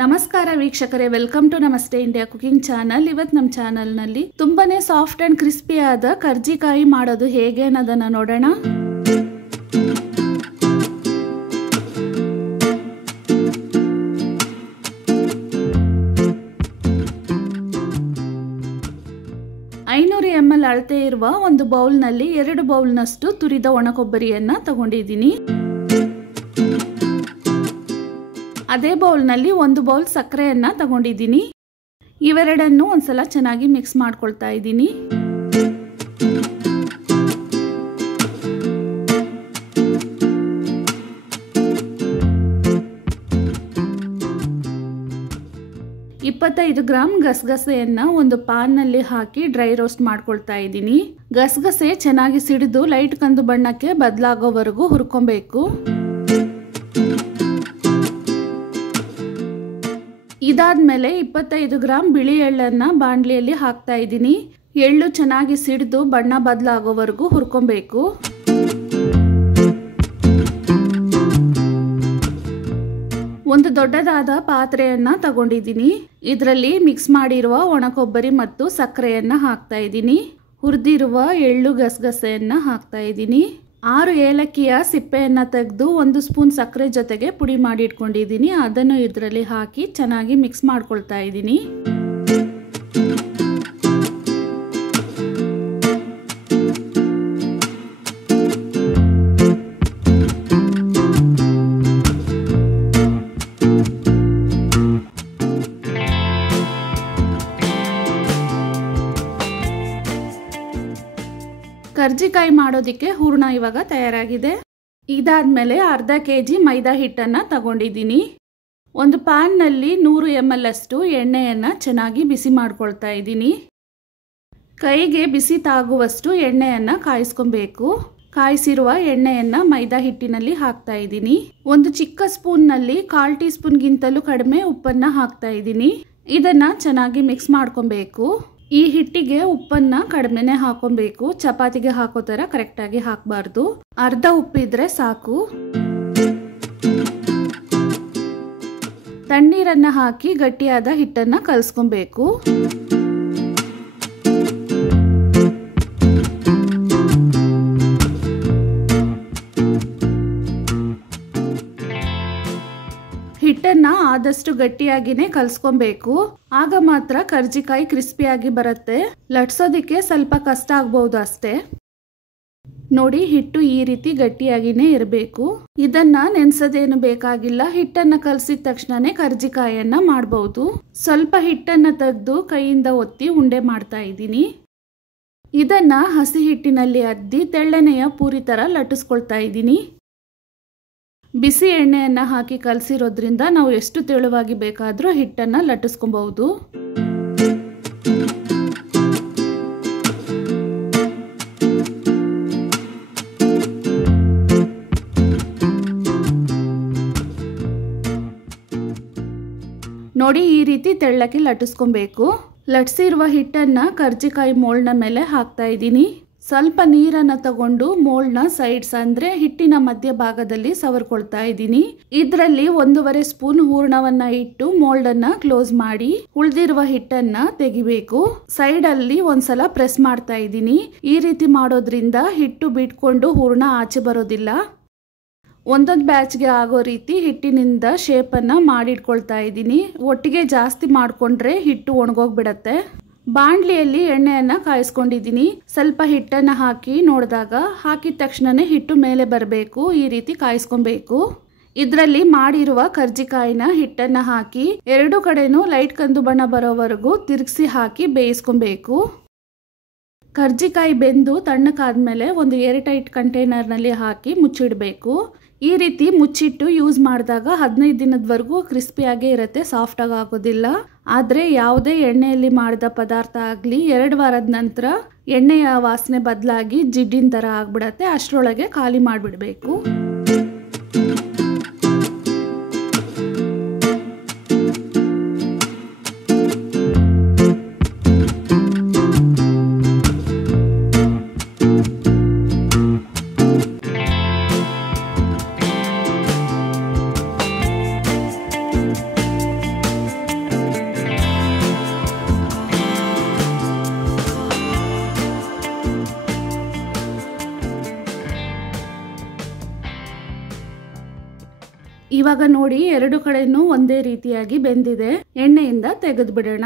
ನಮಸ್ಕಾರ ವೀಕ್ಷಕರೇ, welcome to ನಮಸ್ತೆ ಇಂಡಿಯಾ ಕುಕಿಂಗ್ ಚಾನಲ್. ಇವತ್ತು ನಮ್ಮ ಚಾನಲ್ನಲ್ಲಿ ತುಂಬಾನೇ ಸಾಫ್ಟ್ ಅಂಡ್ ಕ್ರಿಸ್ಪಿ ಆದ ಕರ್ಜಿಕಾಯಿ ಮಾಡೋದು ಹೇಗೆ ಅನ್ನೋದನ್ನ ನೋಡೋಣ. ml ಅಳತೆ ಇರುವ ಒಂದು ಬೌಲ್ನಲ್ಲಿ 2 ಬೌಲ್ನಷ್ಟು ತುರಿದ ಒಣ ಕೊಬ್ಬರಿಯನ್ನ ತಗೊಂಡಿದ್ದೀನಿ. ಅದೇ ಬೌಲ್ನಲ್ಲಿ 1 ಬೌಲ್ ಸಕ್ಕರೆಯನ್ನ ತಗೊಂಡಿದ್ದೀನಿ. ಇವೆರಡನ್ನು ಒಂದ್ಸಲ ಚೆನ್ನಾಗಿ ಮಿಕ್ಸ್ ಮಾಡ್ಕೊಳ್ತಾ ಇದ್ದೀನಿ. $25 ಗ್ರಾಂ ಗಸಗಸೆಯನ್ನ ಒಂದು ಪಾನ್ ನಲ್ಲಿ ಹಾಕಿ ಡ್ರೈ ರೋಸ್ಟ್ ಮಾಡ್ಕೊಳ್ತಾ ಇದ್ದೀನಿ. ಗಸಗಸೆ ಚೆನ್ನಾಗಿ ಸಿಡಿದು ಲೈಟ್ ಕಂದು ಬಣ್ಣಕ್ಕೆ ಬದಲಾಗೋವರೆಗೂ ಹುರ್ಕೊಬೇಕು. ಇದಾದ್ಮೇಲೆ 25 ಗ್ರಾಂ ಬಿಳಿ ಎಳ್ಳನ್ನ ಬಾಣಲಿಯಲ್ಲಿ ಹಾಕ್ತಾ ಇದ್ದೀನಿ. ಎಳ್ಳು ಚೆನ್ನಾಗಿ ಸಿಡಿದು ಬಣ್ಣ ಬದಲಾಗೋವರೆಗೂ ಹುರ್ಕೊಬೇಕು. ಒಂದು ದೊಡ್ಡದಾದ ಪಾತ್ರೆಯನ್ನ ತಗೊಂಡಿದ್ದೀನಿ. ಇದರಲ್ಲಿ ಮಿಕ್ಸ್ ಮಾಡಿರುವ ಒಣ ಕೊಬ್ಬರಿ ಮತ್ತು ಸಕ್ಕರೆಯನ್ನ ಹಾಕ್ತಾ ಇದ್ದೀನಿ. ಹುರಿದಿರುವ ಎಳ್ಳು ಗಸಗಸೆಯನ್ನ ಹಾಕ್ತಾ ಇದ್ದೀನಿ. 6 ಏಲಕ್ಕಿಯ ಸಿಪ್ಪೆಯನ್ನ ತೆಗೆದು 1 ಸ್ಪೂನ್ ಸಕ್ಕರೆ ಜೊತೆಗೆ ಪುಡಿ ಮಾಡಿ ಇಟ್ಕೊಂಡಿದ್ದೀನಿ. ಅದನ್ನು ಇದರಲ್ಲಿ ಹಾಕಿ ಚೆನ್ನಾಗಿ ಮಿಕ್ಸ್ ಮಾಡ್ಕೊಳ್ತಾ ಇದ್ದೀನಿ. ಕರ್ಜಿಕಾಯಿ ಮಾಡೋದಿಕ್ಕೆ ಹೂರ್ಣ ಇವಾಗ ತಯಾರಾಗಿದೆ. ಇದಾದ್ಮೇಲೆ ಅರ್ಧ ಕೆಜಿ ಮೈದಾ ಹಿಟ್ಟನ್ನ ತಗೊಂಡಿದ್ದೀನಿ. ಒಂದು ಪ್ಯಾನ್ ನಲ್ಲಿ 100 ml ಅಷ್ಟು ಎಣ್ಣೆಯನ್ನ ಚೆನ್ನಾಗಿ ಬಿಸಿ ಮಾಡ್ಕೊಳ್ತಾ ಇದ್ದೀನಿ. ಕೈಗೆ ಬಿಸಿ ತಾಗುವಷ್ಟು ಎಣ್ಣೆಯನ್ನ ಕಾಯಿಸ್ಕೊಬೇಕು. ಕಾಯಿಸಿರುವ ಎಣ್ಣೆಯನ್ನ ಮೈದಾ ಹಿಟ್ಟಿನಲ್ಲಿ ಹಾಕ್ತಾ ಇದ್ದೀನಿ. ಒಂದು ಚಿಕ್ಕ ಸ್ಪೂನ್ ನಲ್ಲಿ 1/4 ಟೀ ಸ್ಪೂನ್ ಗಿಂತಲೂ ಕಡಿಮೆ ಉಪ್ಪನ್ನ ಹಾಕ್ತಾ ಇದ್ದೀನಿ. ಇದನ್ನ ಚೆನ್ನಾಗಿ ಮಿಕ್ಸ್ ಮಾಡ್ಕೊಬೇಕು. ಈ ಹಿಟ್ಟಿಗೆ ಉಪ್ಪನ್ನ ಕಡಿಮೆನೆ ಹಾಕೊಬೇಕು. ಚಪಾತಿಗೆ ಹಾಕೋ ತರ ಕರೆಕ್ಟ್ ಆಗಿ ಹಾಕಬಾರ್ದು. ಅರ್ಧ ಉಪ್ಪಿದ್ರೆ ಸಾಕು. ತಣ್ಣೀರನ್ನ ಹಾಕಿ ಗಟ್ಟಿಯಾದ ಹಿಟ್ಟನ್ನ ಕಲಸ್ಕೊಬೇಕು. ಹಿಟ್ಟನ್ನ ಆದಷ್ಟು ಗಟ್ಟಿಯಾಗಿನೇ ಕಲಸ್ಕೊಬೇಕು. ಆಗ ಮಾತ್ರ ಕರ್ಜಿಕಾಯಿ ಕ್ರಿಸ್ಪಿಯಾಗಿ ಬರುತ್ತೆ. ಲಟ್ಸೋದಿಕ್ಕೆ ಸ್ವಲ್ಪ ಕಷ್ಟ ಆಗ್ಬಹುದು ಅಷ್ಟೇ. ನೋಡಿ, ಹಿಟ್ಟು ಈ ರೀತಿ ಗಟ್ಟಿಯಾಗಿನೇ ಇರಬೇಕು. ಇದನ್ನ ನೆನ್ಸೋದೇನು ಬೇಕಾಗಿಲ್ಲ. ಹಿಟ್ಟನ್ನ ಕಲಸಿದ ತಕ್ಷಣನೇ ಕರ್ಜಿಕಾಯನ್ನ ಮಾಡಬಹುದು. ಸ್ವಲ್ಪ ಹಿಟ್ಟನ್ನ ತೆಗೆದು ಕೈಯಿಂದ ಒತ್ತಿ ಉಂಡೆ ಮಾಡ್ತಾ ಇದ್ದೀನಿ. ಇದನ್ನ ಹಸಿ ಹಿಟ್ಟಿನಲ್ಲಿ ಅದ್ದಿ ತೆಳ್ಳನೆಯ ಪೂರಿ ತರ ಲಟ್ಟಿಸ್ಕೊಳ್ತಾ ಇದ್ದೀನಿ. ಬಿಸಿ ಎಣ್ಣೆಯನ್ನ ಹಾಕಿ ಕಲಸಿರೋದ್ರಿಂದ ನಾವು ಎಷ್ಟು ತೆಳುವಾಗಿ ಬೇಕಾದ್ರೂ ಹಿಟ್ಟನ್ನ ಲಟ್ಟಿಸ್ಕೊಬಹುದು. ನೋಡಿ, ಈ ರೀತಿ ತೆಳ್ಳಕ್ಕೆ ಲಟ್ಟಿಸ್ಕೊಬೇಕು. ಲಟ್ಸಿರುವ ಹಿಟ್ಟನ್ನ ಕರ್ಜಿಕಾಯಿ ಮೋಲ್ಡ್ನ ಮೇಲೆ ಹಾಕ್ತಾ ಇದ್ದೀನಿ. ಸ್ವಲ್ಪ ನೀರನ್ನ ತಗೊಂಡು ಮೋಲ್ಡ್ನ ಸೈಡ್ಸ್ ಅಂದ್ರೆ ಹಿಟ್ಟಿನ ಮಧ್ಯ ಭಾಗದಲ್ಲಿ ಸವರ್ಕೊಳ್ತಾ ಇದ್ದೀನಿ. ಇದರಲ್ಲಿ 1.5 ಸ್ಪೂನ್ ಹೂರ್ಣವನ್ನ ಇಟ್ಟು ಮೋಲ್ಡ್ ಅನ್ನ ಕ್ಲೋಸ್ ಮಾಡಿ ಉಳಿದಿರುವ ಹಿಟ್ಟನ್ನ ತೆಗಿಬೇಕು. ಸೈಡ್ ಅಲ್ಲಿ ಒಂದ್ಸಲ ಪ್ರೆಸ್ ಮಾಡ್ತಾ ಇದ್ದೀನಿ. ಈ ರೀತಿ ಮಾಡೋದ್ರಿಂದ ಹಿಟ್ಟು ಬಿಟ್ಕೊಂಡು ಹೂರ್ಣ ಆಚೆ ಬರೋದಿಲ್ಲ. ಒಂದೊಂದು ಬ್ಯಾಚ್ಗೆ ಆಗೋ ರೀತಿ ಹಿಟ್ಟಿನಿಂದ ಶೇಪ್ ಅನ್ನ ಮಾಡಿಟ್ಕೊಳ್ತಾ ಇದ್ದೀನಿ. ಒಟ್ಟಿಗೆ ಜಾಸ್ತಿ ಮಾಡ್ಕೊಂಡ್ರೆ ಹಿಟ್ಟು ಒಣಗೋಗ್ಬಿಡತ್ತೆ. ಬಾಣ್ಲಿಯಲ್ಲಿ ಎಣ್ಣೆಯನ್ನ ಕಾಯಿಸ್ಕೊಂಡಿದ್ದೀನಿ. ಸ್ವಲ್ಪ ಹಿಟ್ಟನ್ನ ಹಾಕಿ ನೋಡಿದಾಗ ಹಾಕಿದ ತಕ್ಷಣನೇ ಹಿಟ್ಟು ಮೇಲೆ ಬರಬೇಕು. ಈ ರೀತಿ ಕಾಯಿಸ್ಕೊಬೇಕು. ಇದರಲ್ಲಿ ಮಾಡಿರುವ ಕರ್ಜಿಕಾಯಿನ ಹಿಟ್ಟನ್ನ ಹಾಕಿ 2 ಕಡೆನೂ ಲೈಟ್ ಕಂದು ಬಣ್ಣ ಬರೋವರೆಗೂ ತಿರುಗಿಸಿ ಹಾಕಿ ಬೇಯಿಸ್ಕೊಬೇಕು. ಕರ್ಜಿಕಾಯಿ ಬೆಂದು ತಣ್ಣಕ್ಕಾದ್ಮೇಲೆ ಒಂದು ಏರ್ಟೈಟ್ ಕಂಟೈನರ್ ನಲ್ಲಿ ಹಾಕಿ ಮುಚ್ಚಿಡಬೇಕು. ಈ ರೀತಿ ಮುಚ್ಚಿಟ್ಟು ಯೂಸ್ ಮಾಡಿದಾಗ 15 ದಿನದವರೆಗೂ ಕ್ರಿಸ್ಪಿಯಾಗೇ ಇರುತ್ತೆ, ಸಾಫ್ಟ್ ಆಗಿ ಆಗೋದಿಲ್ಲ. ಆದ್ರೆ ಯಾವುದೇ ಎಣ್ಣೆಯಲ್ಲಿ ಮಾಡಿದ ಪದಾರ್ಥ ಆಗ್ಲಿ 2 ವಾರದ ನಂತರ ಎಣ್ಣೆಯ ವಾಸನೆ ಬದಲಾಗಿ ಜಿಡ್ಡಿನ ತರ ಆಗ್ಬಿಡತ್ತೆ. ಅಷ್ಟರೊಳಗೆ ಖಾಲಿ ಮಾಡಿಬಿಡ್ಬೇಕು. ಇವಾಗ ನೋಡಿ ಎರಡು ಕಡೆನೂ ಒಂದೇ ರೀತಿಯಾಗಿ ಬೆಂದಿದೆ. ಎಣ್ಣೆಯಿಂದ ತೆಗೆದು ಬಿಡೋಣ.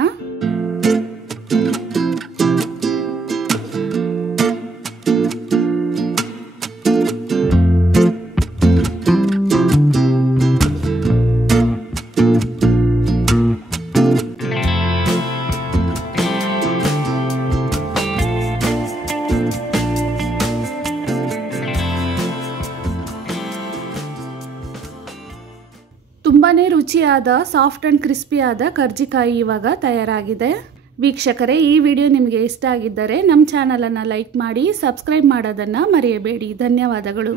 ತುಂಬಾನೇ ರುಚಿಯಾದ ಸಾಫ್ಟ್ ಅಂಡ್ ಕ್ರಿಸ್ಪಿ ಆದ ಕರ್ಜಿಕಾಯಿ ಇವಾಗ ತಯಾರಾಗಿದೆ. ವೀಕ್ಷಕರೇ, ಈ ವಿಡಿಯೋ ನಿಮಗೆ ಇಷ್ಟ ಆಗಿದ್ದರೆ ನಮ್ಮ ಚಾನಲನ್ನು ಲೈಕ್ ಮಾಡಿ, ಸಬ್ಸ್ಕ್ರೈಬ್ ಮಾಡೋದನ್ನು ಮರೆಯಬೇಡಿ. ಧನ್ಯವಾದಗಳು.